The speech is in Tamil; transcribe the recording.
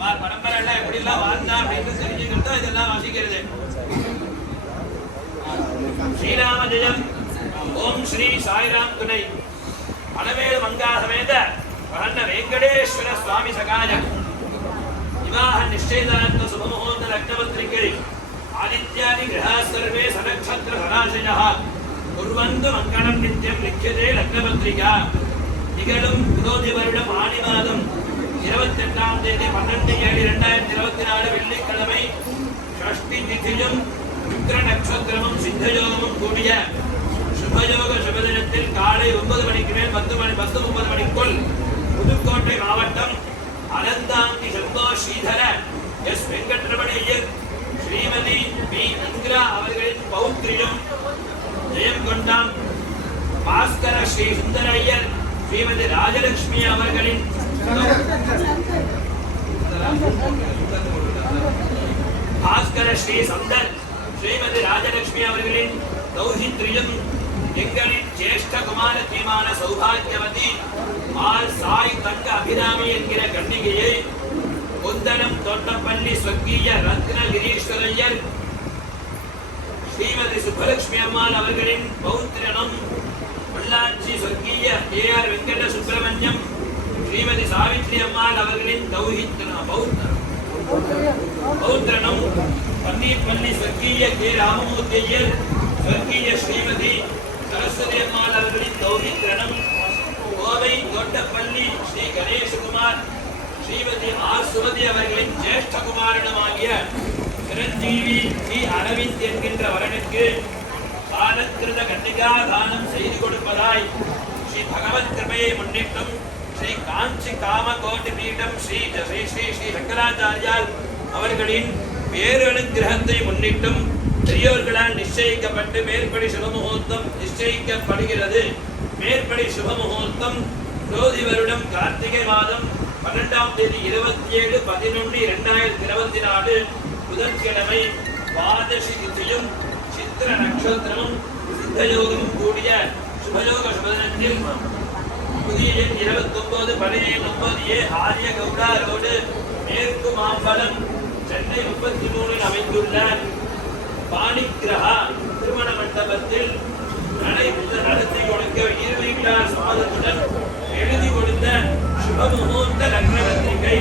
பரம்பரை எல்லாம் எப்படி எல்லாம் வாழ்ந்தா அப்படின்னு தெரிஞ்சுக்கிட்டு இதெல்லாம் வாசிக்கிறது. ஸ்ரீராம ஜெயம். ஓம் ஸ்ரீ சாய்ராம் துணை. அனவேல் மங்கா சமேத பிரண்ண வெங்கடேஸ்வர சுவாமி சகாயம். விவாஹ நிச்சயதார்த்த சுபமுகூர்த்த லக்னபத்ரிகை ஆதித்யாதி கிரஹா சர்வே சநக்ஷத்ர சராசயः குர்வந்து மங்களம் நித்யம் லிख्यते லக்னபத்ரிகா. நிகழும் விரோதி வருடம் ஆனி மாதம் 28ஆம் தேதி 12/7/2024 வெள்ளிக்கிழமை ஷஷ்டி திதியும் சுக்கிர நட்சத்திரமும் சித்தயோகமும் கூடிய சுபயோக சுபதினத்தில் காலை 9 மணிக்கு மேல் 10:30 மணிக்குள் புதுக்கோட்டை மாவட்டம் அனந்தாங்கி சந்தோ ஸ்ரீதர எஸ் வெங்கட்ரமணி ஐயர் ஸ்ரீமதி பி இந்திரா அவர்களின் பௌத்திரியும் ஜெயம் கொண்டாம் பாஸ்கர ஸ்ரீ சுந்தர ஐயர் ஸ்ரீமதி ராஜலட்சுமி அவர்களின் பாஸ்கர ஸ்ரீ சந்தர் ஸ்ரீமதி ராஜலட்சுமி அவர்களின் தௌஹித்ரியும் எங்களின் ஜேஷ்ட குமாரத்தியமான சௌபாகியவதி ஆர் சாய் தங்க அபிராமி என்கிற கன்னிகையை குந்தனம் தோட்டப்பள்ளி ஸ்வர்கீய ரத்னகிரீஸ்வரய்யர் ஸ்ரீமதி சுப்பலட்சுமி அம்மாள் அவர்களின் பௌத்திரனும் பொள்ளாச்சி ஸ்வர்கீய ஏஆர் வெங்கட சுப்பிரமணியம் ஸ்ரீமதி சாவித்ரி அம்மாள் அவர்களின் பௌத்திரனும் பன்னீர்பள்ளி ஸ்வர்கீய கே ராமமூர்த்தி ஐயர் ஸ்வர்கீய ஸ்ரீமதி சரஸ்வதி அம்மாள் அவர்களின் தௌஹித்ரனும் கோவை தோட்டப்பள்ளி ஸ்ரீ கணேசகுமார் ஸ்ரீமதி ஆர் சுமதி அவர்களின் ஜேஷ்ட குமாரனுமாகிய சிரஞ்சீவி ஸ்ரீ அரவிந்த் என்கின்ற வரனுக்கு காலக்கிருத கன்னிகா தானம் செய்து கொடுப்பதாய் ஸ்ரீ பகவத் கிருபையை முன்னிட்டும் ஸ்ரீ காஞ்சி காமகோட்டி பீடம் ஸ்ரீ ஸ்ரீ ஸ்ரீ ஸ்ரீ சங்கராச்சாரியால் அவர்களின் வேறு அனுகிரகத்தை முன்னிட்டும் பெரியோர்களால் நிச்சயிக்கப்பட்டு மேற்படி சுபமுகூர்த்தம் நிச்சயிக்கப்படுகிறது. மேற்படி சுபமுகூர்த்தம் ஜோதி வருடம் கார்த்திகை மாதம் 12ஆம் தேதி 27/11/2024 புதன்கிழமை துவாதசி திதியும் சித்திர நட்சத்திரமும் சித்தயோகமும் கூடிய சுபயோக சுபதினத்தில் புதிய எண் 29/17/9 ஆரிய கவுடா ரோடு மேற்கு மாம்பலம் சென்னை 33 அமைந்துள்ள பாணிகிரஹா திருமண மண்டபத்தில் நடத்தி கொடுக்க இருவீட்டார் சுவாதத்துடன் எழுதி கொடுத்த சுபமுகூர்த்த லக்னபத்திரிகை